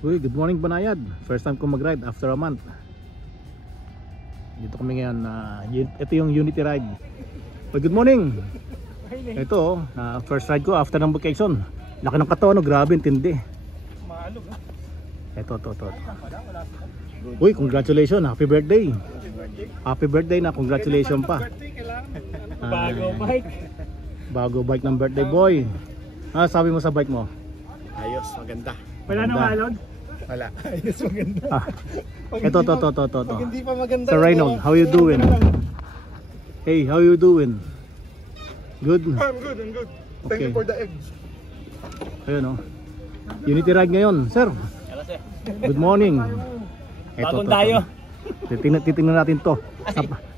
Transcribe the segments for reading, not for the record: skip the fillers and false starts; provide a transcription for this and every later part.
Uy, good morning Banayad. First time ko mag-ride after a month. Dito kami ngayon. Ito yung Unity ride. Uy, good morning. Ito, first ride ko after ng vacation. Laki ng katawan, grabe, intindi. Ito. Uy, congratulations. Happy birthday. Happy birthday na, congratulations pa. Bago bike. Bago bike ng birthday boy. Sabi mo sa bike mo? Ayos, maganda. Wala nang alon? Wala. Ayos, maganda. Ito. Pag hindi pa maganda. Sir Reynold, how you doing? Hey, how you doing? Good? I'm good. Thank you for the eggs. Ayun, Unity ride ngayon, sir. Good morning. Bagong tayo. Titingnan natin to.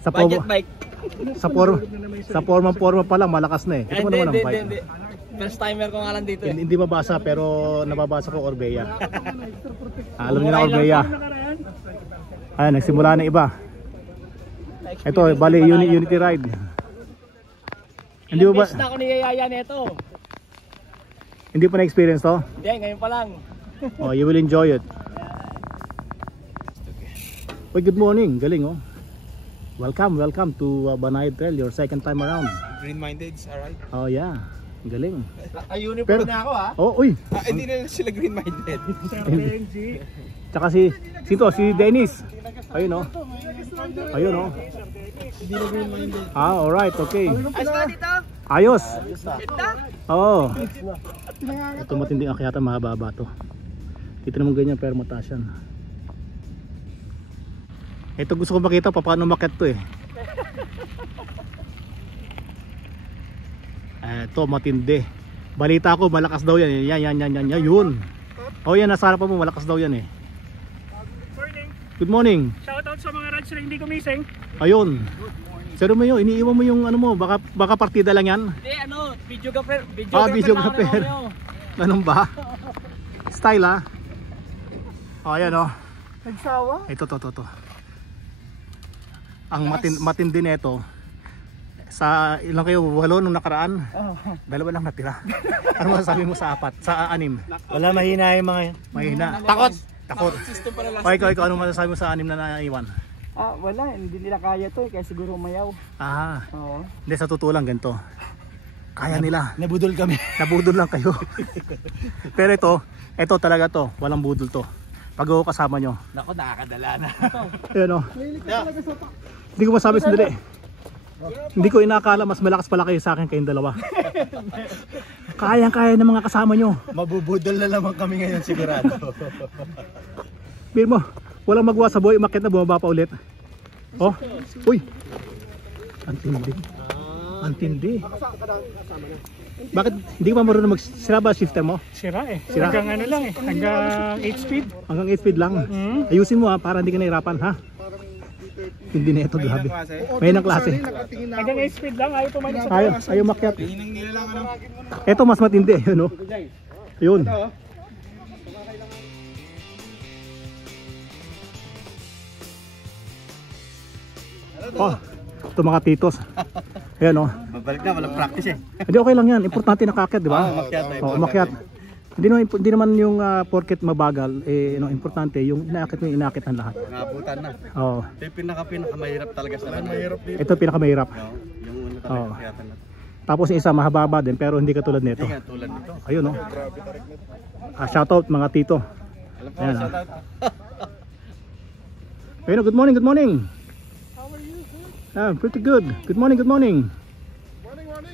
Budget bike. Sa forma pa lang malakas na eh. Ito naman ang bike. Hindi. First timer ko nga lang dito eh. Hindi mabasa pero nababasa ko Orbea. Alam niyo na Orbea. Ayan, nagsimula na iba. Ito, bali Unity ride. Hindi ba Best na ako niyayaya nito. Hindi pa na-experience to? Hindi, ngayon pa lang. Oh, you will enjoy it. Uy, good morning. Galing Welcome to Banayad Trail, your second time around. Green-minded, alright. Oh yeah, galing. Uniform na ako Oh, uy. Hindi na sila green-minded. Tsaka si Dennis. Ayun Ayun Hindi na green-minded. Alright, okay. Ayos ka dito? Ayos. Ito? Oo. Ito matinding akyatan, mahaba to. Dito naman ganyan pero mataas yan. Ito gusto ko makita paano umakyat to eh. Ito matindi. Balita ko malakas daw yan. Yan. Yun. Oh yan, nasa harapan mo malakas daw yan eh. Good morning. Shoutout sa mga rides na hindi gumising. Ayun. Sir Romeo, iniiwan mo yung ano mo, baka partida lang yan. Hindi, videographer. Videographer. Ganun ba? Style Oh, ayan Nagsawa? Ito to. Ang matindi nito. Sa ilang kayo, 8 nung nakaraan. 2 lang natira. Ano masasabi mo sa 4? Sa 6? Wala, mahina yung mga yan. Mahina. Takot. System para lang. Ikaw, ano masasabi mo sa 6 na naiwan? Wala, hindi nila kaya to kaya siguro umayaw. Oo. Hindi, sa totoo lang ganito. Kaya nila. Nabudol kami. Nabudol lang kayo. Pero ito talaga to. Walang budol to. Pag ako kasama nyo. Nako, nakakadala na. Ayan Hindi ko masabi sandali. Hindi ko inakala mas malakas pala kayo sa akin kayong dalawa. Kaya ng mga kasama nyo. Mabubudol na naman kami ngayon sigurado. Bir mo, walang magawa sa buhay, umakyat na bumaba pa ulit. Uy. Antindi. Bakit hindi ka pa marunong sira ba shifter mo? Sira eh. Sira? Hanggang ano lang eh. Hanggang 8 speed. Hanggang 8 speed lang. Ayusin mo para hindi ka nahirapan ha. Hindi na ito, grabe. May nang klase. Hanggang 8 speed lang, ayaw pumalit sa Ayaw makyat. Ito mas matindi, Ayun. Ito mga titos. Ayan Babalik na, walang practice eh. Hindi, okay lang yan. Importante nakakyat, di ba? Umakyat. Hindi naman yung porket mabagal, importante yung inaakit ng lahat. Nabutan na. Oo. Ito yung pinakamahirap talaga sa lahat. Mahirap dito. Ito pinakamahirap. Yung una talaga kayatan na. Tapos yung isa mahaba din pero hindi katulad nito. Hindi nga tulad nito. Ayun shoutout mga tito. Alam po, Ayan, shoutout. Ayun, good morning. How are you? Pretty good. Good morning. Morning,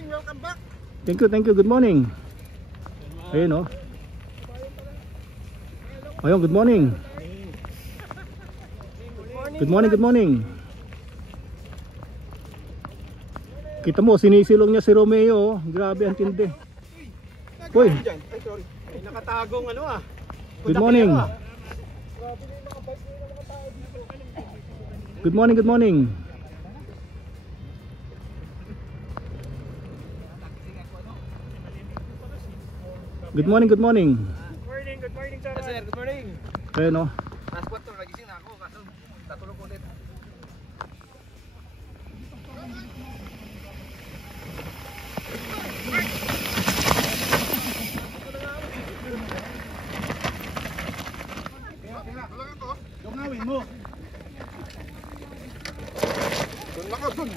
welcome back. Thank you. Good morning. Ayun Ayun, good morning. Good morning. Kita mo, sinisilong niya si Romeo. Grabe, ang tindi. Uy. Nakatagong Good morning. Good morning. Good morning. Good morning, Good morning, sir. sir. Good morning. Ayun Last 4 nagising na ako kaso natulog ulit. ako dun.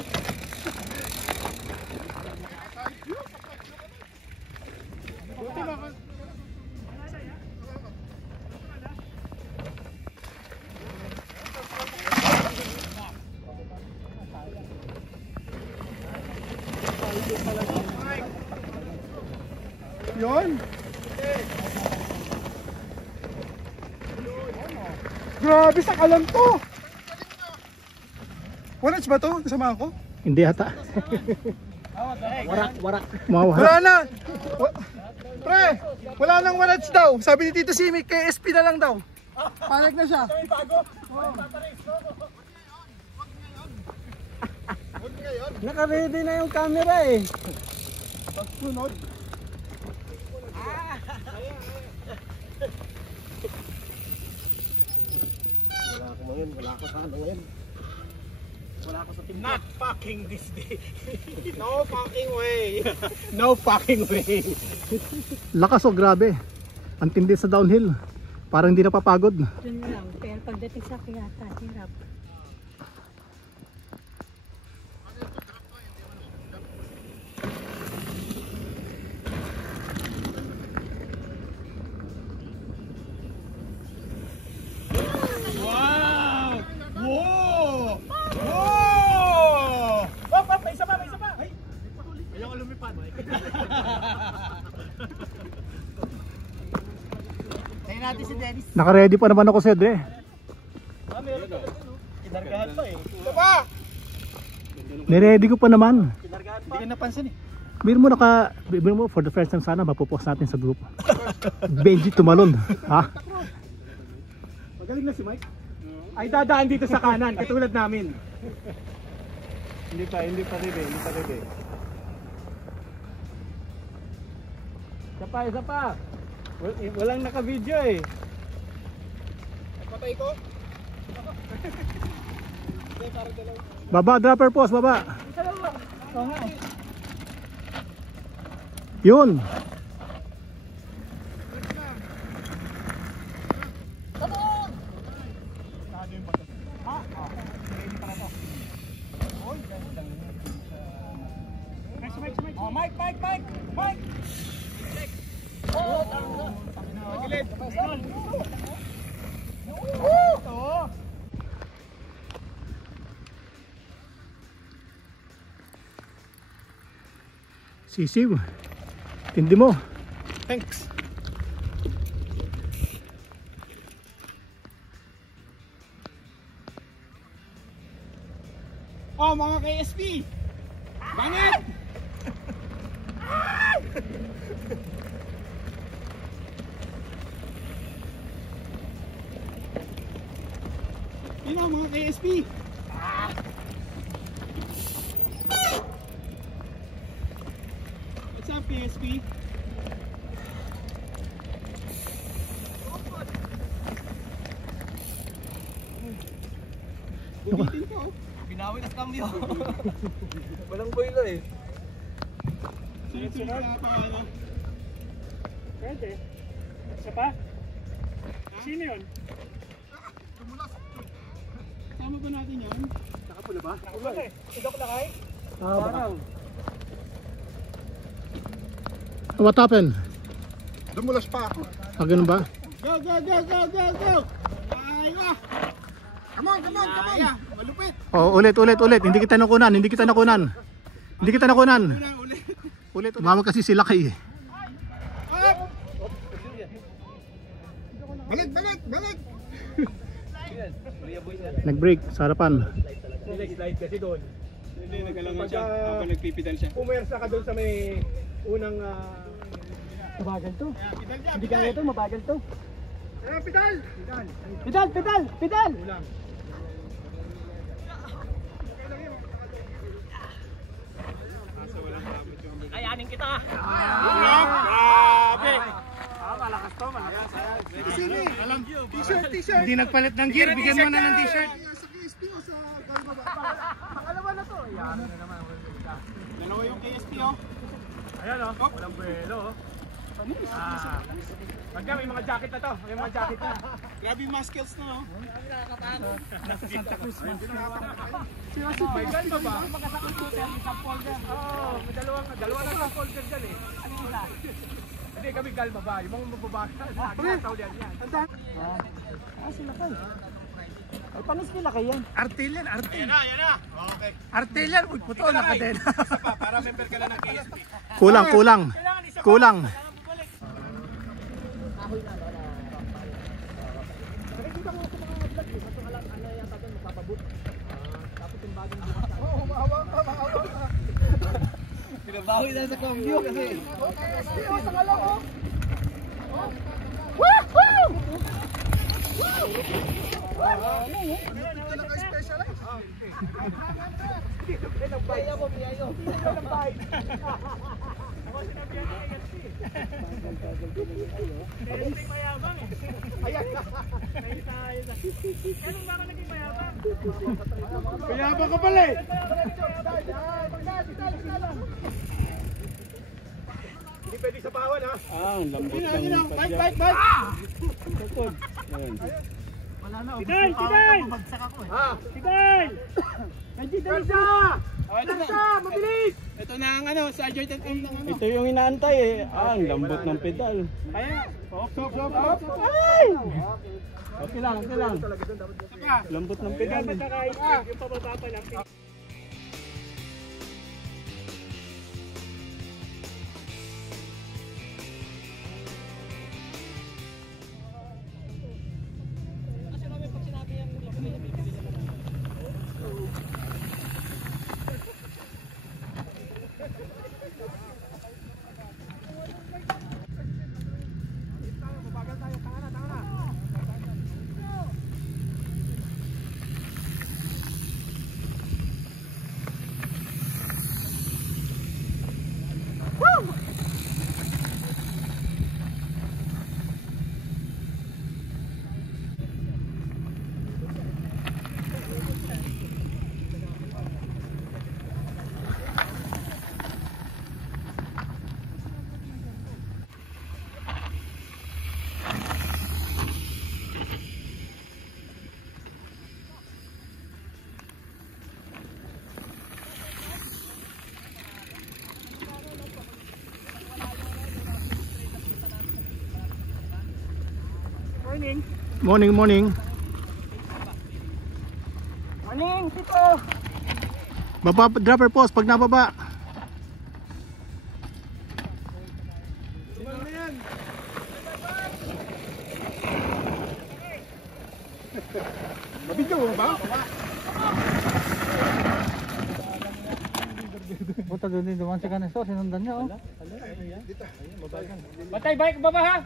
Yun. Grabe sa kalan to. Wanats ba to? Kasama ako? Hindi ata. Warak. Wala na. Pre, wala nang wanats daw. Sabi ni Tito Simi, KSP na lang daw. Palag na siya. Naka-ready na yung camera eh. Pagsunod. Wala ako ngayon. Wala ako sa ano ngayon. Wala ako sa team. Not fucking this day. No fucking way. No fucking way. Lakas oh, grabe. Ang tindi sa downhill. Parang hindi napapagod. Yun lang, pero pagdating sa kiyata, hirap. Wow! Wow! Wow! Oh, may isa pa, may isa pa. Ay, ayoko lumipad. Tayo natin si Dennis. Naka-ready pa naman ako, Cedre. Kinargahan pa eh. Ito pa! Niready ko pa naman. Kinargahan pa. Hindi ka napansin eh. Biro mo for the first time sana mapopost natin sa group. Benji tumalon. Ha? Magaling na si Mike. Ay dadaan dito sa kanan, katulad namin. Hindi pa ready. Isa pa. Walang naka-video eh. Patay ko? Baba, dropper post, baba. Oo nga eh. Yun. Oh, Mike! Gilid. Sisiw. Tindi mo. Thanks. Oh, mga KSP! Bangit! Yun ang mga KSP! What's up, KSP? Bumitin ko. Binawi na cambio. Walang boiler eh. Sunod-sunod na pa ano? Pwede. Isa pa? Sino yun? Tama ba natin yan? Nakapula ba? Nakapula eh. Idok na kay? Parang. What happened? Dumulas pa ako. Ah, ganun ba? Go! Ay, Come on! Malupit! Oh, ulit. Hindi kita nakunan. Ulit. Tumawag kasi sila kay. Balik! Nag-break sa harapan. Slide kasi doon. Hindi, nagalangan siya habang nagpipidal siya. Pumersa ka doon sa may unang... Mabagal to. Pidal niya! Hindi kaya to, mabagal to. Pidal! Pedal! Ulang. Kayanin kita. Grabe! Malakas to. Sini! T-shirt! Hindi nagpalit ng gear, bigyan mo na ng t-shirt. Sa KSP o sa Galbaba? Pangalawa na to. Yan na naman. Dalawa yung KSP oh. Ayan oh. Walang buwelo oh. Pagka may mga jacket na to, may mga jacket na. Grabe yung muscles na, no? Nasa Santa Cruz. May galma ba? Oo, may dalawa lang sa folder dyan eh. Hindi kami galma ba? Yung mga mababasa. Nagkataw yan yan. Sila kayo. Ay, panis nila kayo yan. Artilian, Artilian. Yan na. Okay. Artilian, uy, puto na ka din. Para member ka lang ng KSP. Kulang. Pinabawi na sa cambio kasi. Mayabang ka pala eh. Hindi pwede sa bawan ha. Ang lambot ng Bike! Wala na. Tigay! Bumagsak ako eh. Tigay! Garza! Garza! Mabilis! Ito na ang ano, sa Sergeant M ng ano. Ito yung inaantay eh. Ang lambot ng pedal. Kaya, Okay lang. Lambot ng pedal. yung pababa pa lang. Morning. Morning, Tito. Baba, dropper post pag nababa. Mabigyan mo ba? Puta doon din dumaan si Canestor. Sinundan niya oh. Batay, bike, baba ha!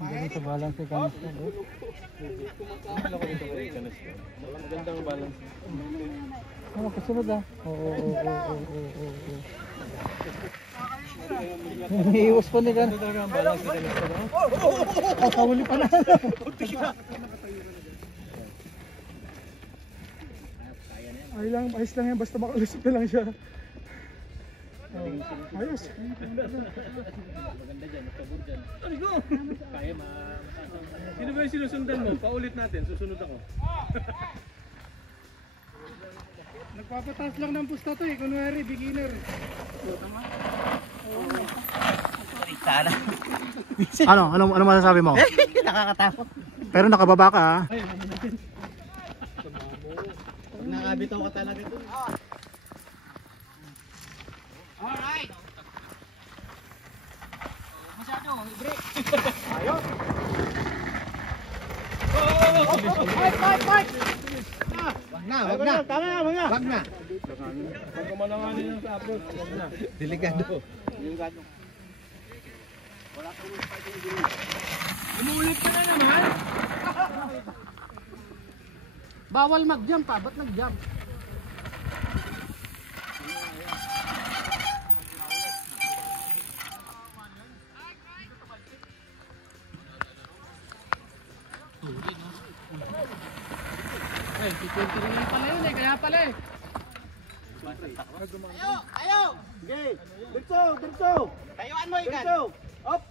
Ganun sa balance si Canestor. Magandang balance. Magkasunod ah. Oo. Iiwas pa ni Canestor. Talaga ang balance si Canestor. Kakawali pa na. Ayos lang yan, basta makalusot na lang siya. Ayos. Maganda dyan, magkabur dyan. Kaya Sino ba yung sinusundan mo? Paulit natin, susunod ako. Nagpapataas lang ng pusta to eh, kunwari, beginner. Ano masasabi mo? Nakakatakot. Pero nakababa ka ha. Pag nakabitaw ka talaga ito. Alright! Masyado, break! Ayos! Bike! Wag na! Tama na, wag na! Pag kumalanganin ng sa approach, wag na. Delikado. Umuulit ka na naman! Bawal mag-jump pa, ba't nag-jump? Eh, 23 pala yun eh, kaya pala eh. Ayo! Okay. Dirso! Tayuan mo ikan. Dirso! Up!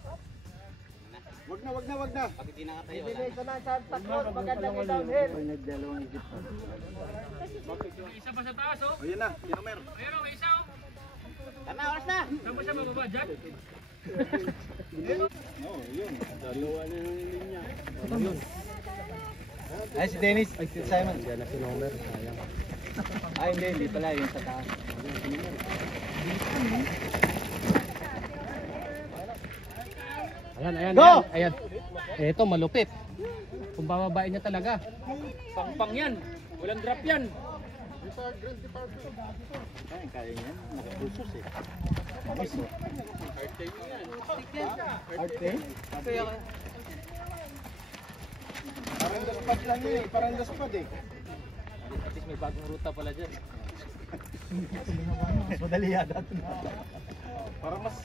Wag na. Pag hindi nakatayo. Ibigay ko na sa takot. Maganda kay downhill. Isa pa sa taas, oh. Ayan na, Tinomer. Ayun, oh, may isa, oh. Tama, oras na. Saan ba siya bababa dyan? Ay, si Dennis. Ay, si Simon. Diyan na si Nomer. Sayang. Ay, hindi pala. Yung sa taas. Ayan, Go! ayan. Ito, malupit. Kung bababain niya talaga. Pang yan. Walang drop yan. Ay, kaya niyan. Nakapulsos eh. Arte? Parang daspad lang yun eh. Parang daspad eh. At least may bagong ruta pala dyan. Mas madali yata. Parang mas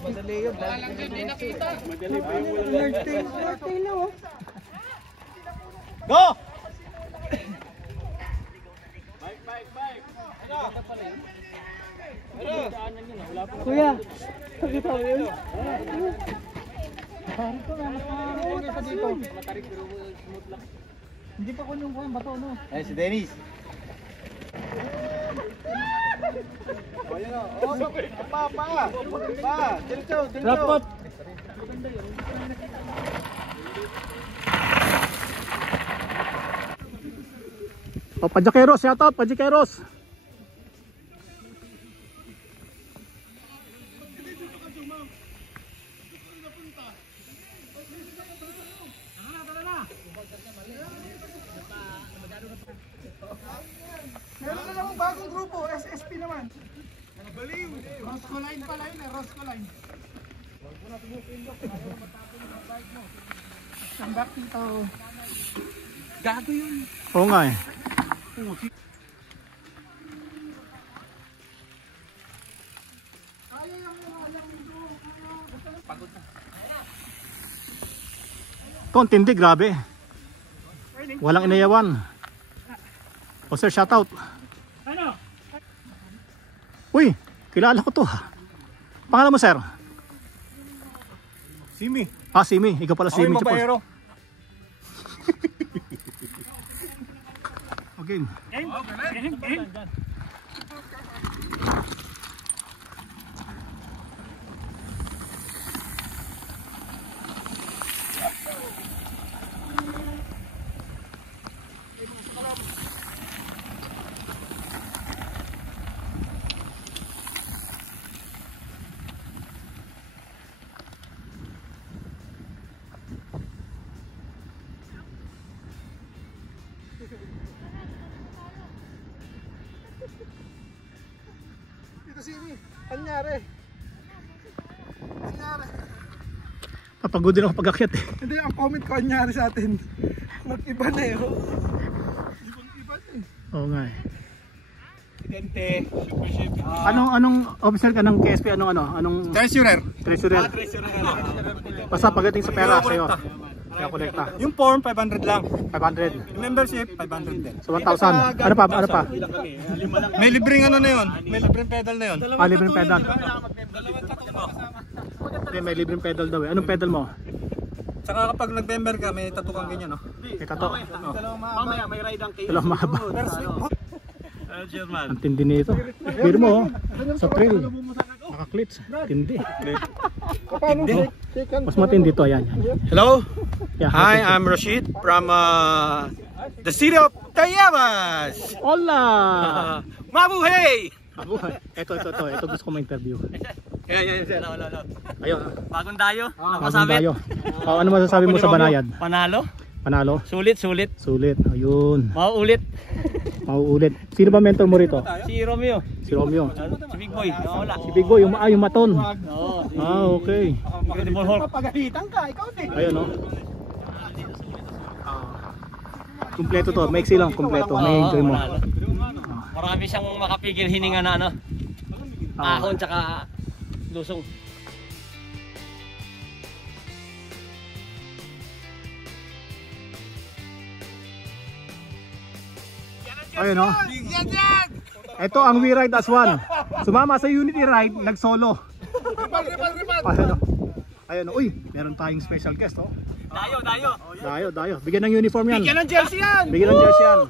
madali yun. Wala lang dyan, di nakita. Madali pa yung walang Go! Bike! Kuya, nakita mo yun? Hindi pa ko yung bato, no? Ay, si Dennis. O, yun o. Pa! Diretso! Dapat. Oh, Pajakeros, shout out, Pajakeros. Meron na namang bagong grupo, SSP naman. Baliw! Rosco Line pala yun eh, Rosco Line. Come back dito. Gago yun. Oo nga eh. Ito ang tindi, grabe. Walang inayawan. O sir, shoutout. Ano? Uy, kilala ko to ha. Pangalan mo sir? Simi. Ah, Simi. Ikaw pala Simi. babayero. Okay. Dito Simi. Anyari. Papagod din ako pag-akyat eh. Hindi, ang comment ko anyari sa atin. Mag-iba na eh. Ibang-iba na eh. Oo nga eh. Presidente, super ship. Anong officer ka ng KSP? Anong Treasurer. treasurer? Basta pagdating sa pera sa'yo. Kaya kolekta. Yung form, 500 lang. 500. Yung membership, 500 din. So 1,000. Ano pa? May libreng ano na yun. May libreng pedal na yun. Ah, libreng pedal. Hindi, may libreng pedal daw eh. Anong pedal mo? Tsaka kapag nag-member ka, may tattoo kang ganyan, no? May tato. Mamaya, may ride ang kayo. Dalawang mahaba. German. Ang tindi nito. Pero mo, oh, sa trail. Naka-clips. Tindi. Tindi. Mas matindi to. Ayan. Hello. Yeah, Hi, I'm Rashid from the city of Tayabas. Hola! Mabuhay! Ito gusto ko ma-interview. Yeah. Ayun. Bagong dayo. Bagong tayo. Oh, ano masasabi mo sa Banayad? Panalo. Panalo? Sulit. Sulit. Ayun. Mauulit. Mauulit. Sino ba mentor mo rito? Si Romeo. Si Romeo. Si Big Boy. Wala. Si Big Boy, yung maton. Oo. Ah, okay. Incredible Hulk. Pagalitan ka, ikaw din. Ayun, no? Kumpleto to. Maiksi lang, kumpleto. May-enjoy mo. Marami siyang makapigil hininga na ano. Ahon tsaka lusong. Ayun, no? Yan! Ito ang We Ride as One. Sumama sa Unity Ride, nag-solo. Ayun, ayun, uy, meron tayong special guest, oh. Dayo. Bigyan ng uniform yan. Bigyan ng jersey yan! Bigyan ng jersey yan.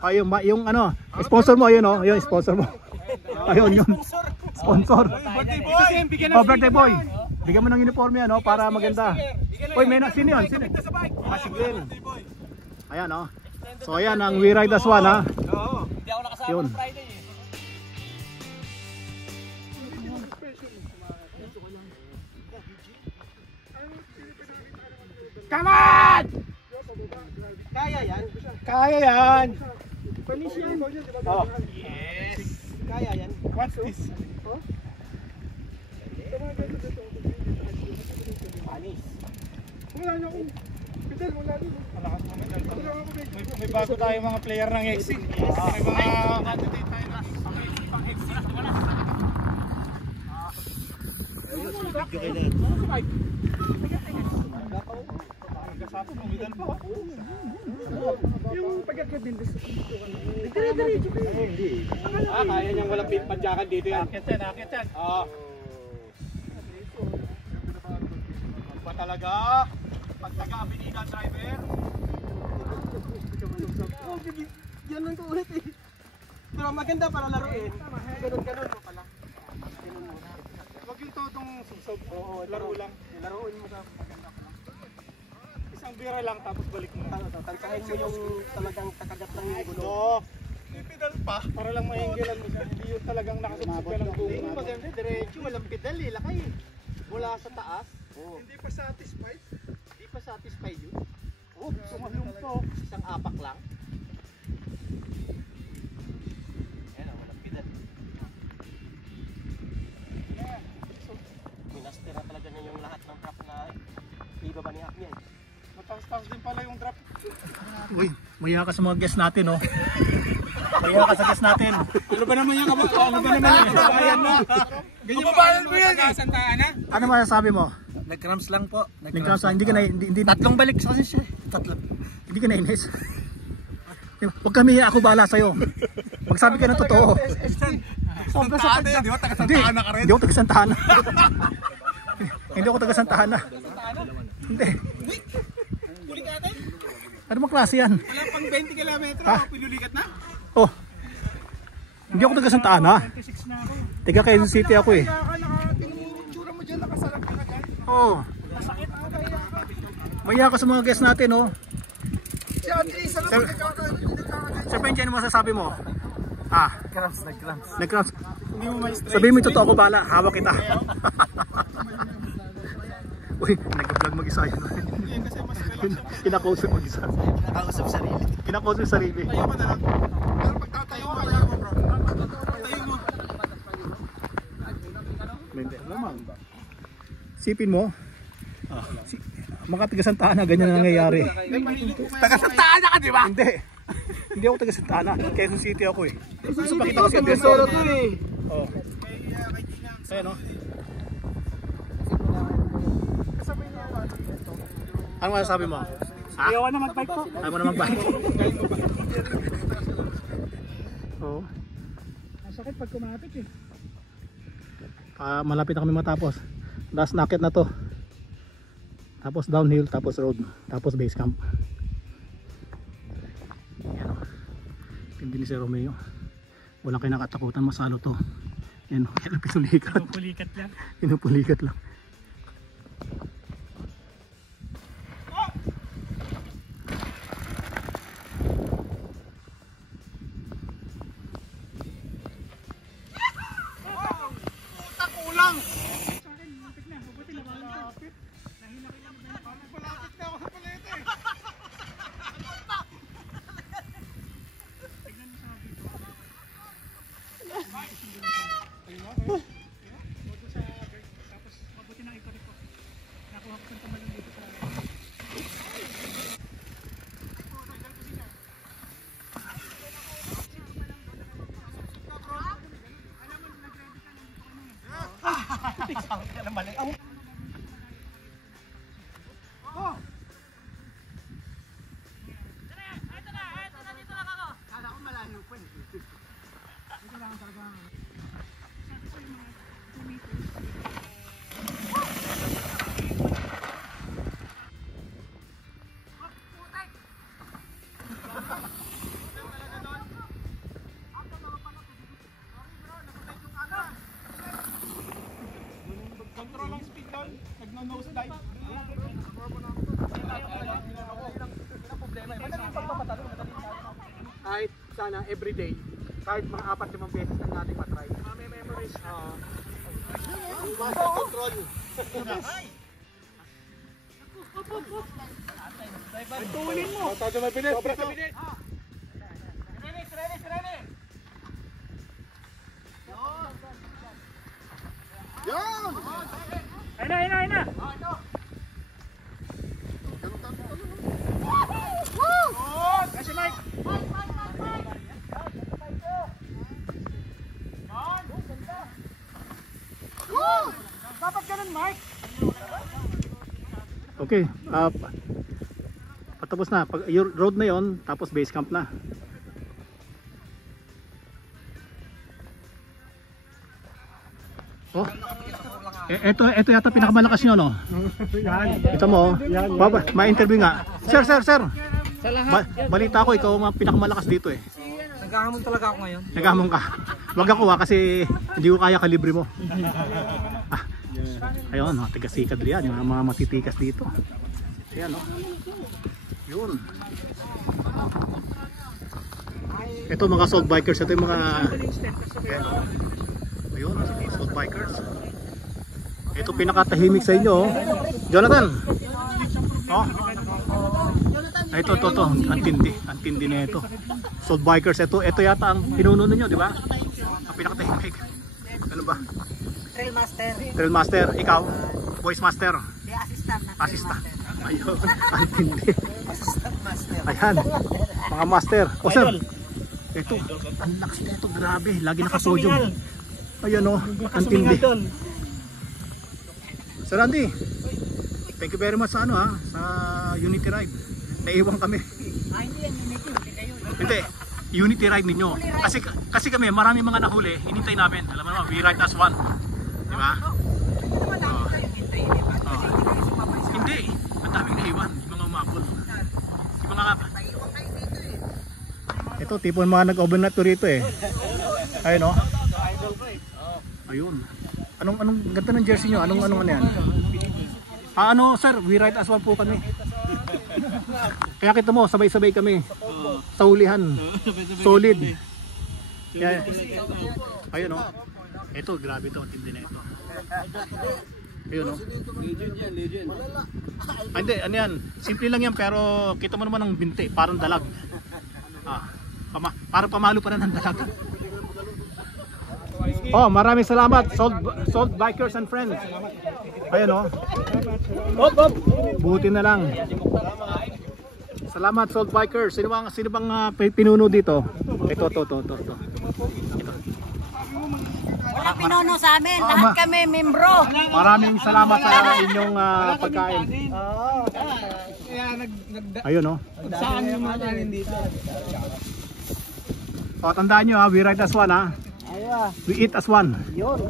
Ayun, yung ano, sponsor mo, ayun, oh. Ayun, sponsor mo. Ayun, yun. Sponsor. Birthday boy! Bigyan Oh, birthday boy. Bigyan mo ng uniform yan, oh, para maganda. Uy, may na, sino yun? Sino? Si Glenn. Ayan, oh. So, ayan, ang We Ride as One, ha. Oo. Hindi ako nakasama Yun. ng Friday eh. Come on! Kaya yan? Kaya yan! Finish yan. Oh. Yes! Kaya yan. What's this? Oh? Panis. Wala na akong pedal, wala din. May bago tayo mga player ng XC. May mga candidate tayo ng XC. Video kayo na. Yung pagkakit din dire-diretso kayo. Kaya niyang walang padyakan dito yan. Akit yan. Oo. Pa talaga? Pag taga-abinida driver? Yan lang ko ulit eh. Pero maganda para laruin. Ganun mo pala. Huwag yung totong susog. Oo, laro lang. Laruin mo ka. Maganda pala. Isang bira lang tapos balik mo. Tangkahin mo yung talagang kakagat lang yung gulo. Oo. May pedal pa. Para lang mainggilan mo siya. Hindi yung talagang nakasubsub ka ng buo. Hindi maganda. Diretso. Walang pedal eh. Lakay eh. Mula sa taas. Hindi pa satisfied? Hindi pa satisfied yun. Oh, sumalong to. Isang apak lang. Ayan, walang pedal. Minastera talaga niya yung lahat ng drop na ibaba ni Akmi. Mataas-taas din pala yung drop. Uy, maya ka sa mga guest natin, oh. Maya ka sa guest natin. Ano ba naman yung kabayan? Ano ba naman yung kabayan mo? Kababayan mo yan eh! Santaan na? Ano masasabi mo? Nag-cramps lang po. Nag-cramps lang, hindi ka na, hindi, Tatlong balik sa siya. Tatlo. hindi ka nainis. Huwag kami, ako bahala sa'yo. Magsabi ka ng totoo. Santaan na yan, di ba? Taga-Santaan na ka rin? Hindi ako taga-Santana. Hindi ako taga-Santana. Hindi. Huli ka natin? Ano bang klase yan? Wala pang 20 kilometro. Pinulikat na? Oh. Hindi ako taga-Santana. Taga Quezon City ako eh. Kaya ka nakatingin mo dyan, nakasalag ka na dyan. Oo. Maya ka sa mga guests natin, oh. Si Andre, isa na Sa Benji, ano masasabi mo? Ah, Nag-cramps. nag-cramps. Hindi mo ma-straight. Sabihin mo yung totoo, ako bala. Hawak kita. Uy, nag-vlog mag-isa yun. Kasi mas relax. Kinakausap mag-isa. Nakausap sarili. Kinakausap yung sarili. Tayo mo na lang. Pero pag tatayo mo, kaya mo bro. Tayo mo. Hindi, naman. Sipin mo. Mga taga-Santana, ganyan na nangyayari. Taga-Santaan na ka, di ba? Hindi. Hindi ako taga-Santana. Quezon City ako eh. Gusto pakita ko si Anderson. Oo. Ayan, no? Ano masasabi mo? Ayaw ka na mag-bike po. Ayaw mo na mag-bike. Oo. Masakit pag kumapit eh. Malapit na kami matapos. Last nakit na to. Tapos downhill, tapos road, tapos base camp. Yan o. Pindi ni si Romeo. Walang kinakatakutan, masalo to. Yan o, yan ang pinulikat. Pulikat lang. Pinupulikat lang. control ang speed doon. Nagno-nose dive. Kahit sana everyday, kahit mga 4-5 beses lang natin matry. May memories. Master control. Tulin mo. Sobra bilis. Ready. Yan! Ayun na. Kasi Mike! Dapat ganun, Mike! Okay, patapos na. Yung road na yon, tapos base camp na. Oh. Ito yata pinakamalakas nyo, no? Ito mo, ma-interview nga. Sir. Balita ko, ikaw ang pinakamalakas dito eh. Naghahamon talaga ako ngayon. Naghamon ka. Wag ako kasi hindi ko kaya kalibre mo. Ayun, tigasikad riyan, yung mga matitikas dito. Ayan, no? Yun. Ito mga salt bikers, ito yung mga... Ayan, no? Ayun, salt bikers. Ito pinakatahimik sa inyo, oh. Jonathan. Oh. Ito. Antindi na ito. Salt bikers, ito yata ang pinuno ninyo, di ba? Ang pinakatahimik. Ano ba? Trail master, ikaw? Voice master? Assistant. Ayun, antindi. Ayan, mga master. O sir, ito, ang lakas na ito, grabe. Lagi nakasodium. Ayan o, antindi. Sir Andy, thank you very much sa sa Unity Ride. Naiwan kami. Hindi, Unity Ride ninyo. Kasi kami, marami mga nahuli, hinintay namin. Alam mo naman, we ride as one. Di ba? Hindi, ang daming naiwan. Yung mga umabot. Yung mga... Ito, tipo ng mga nag-overnight to rito eh. Ayun o. Ayun. Anong ganda ng jersey nyo? Anong ano yan? Sir, we ride as one po kami. Kaya kita mo, sabay-sabay kami. Sa hulihan. Solid. Yeah. Ayun o. Ito, grabe ito. Tindi na ito. Ayun o. Legend. Hindi, ano yan. Simple lang yan pero kita mo naman ang binti. Parang dalag. Parang pamalo pa na ng dalag. Oh, maraming salamat Salt Bikers and Friends. Ayun oh. Buti na lang. Salamat Salt Bikers. Sino bang pinuno dito? Ito. Wala pinuno sa amin, lahat kami membro. Maraming salamat sa inyong pagkain. Ayun oh. Saan yung mga nanin dito? So, tandaan nyo we ride as one We eat as one. Yun.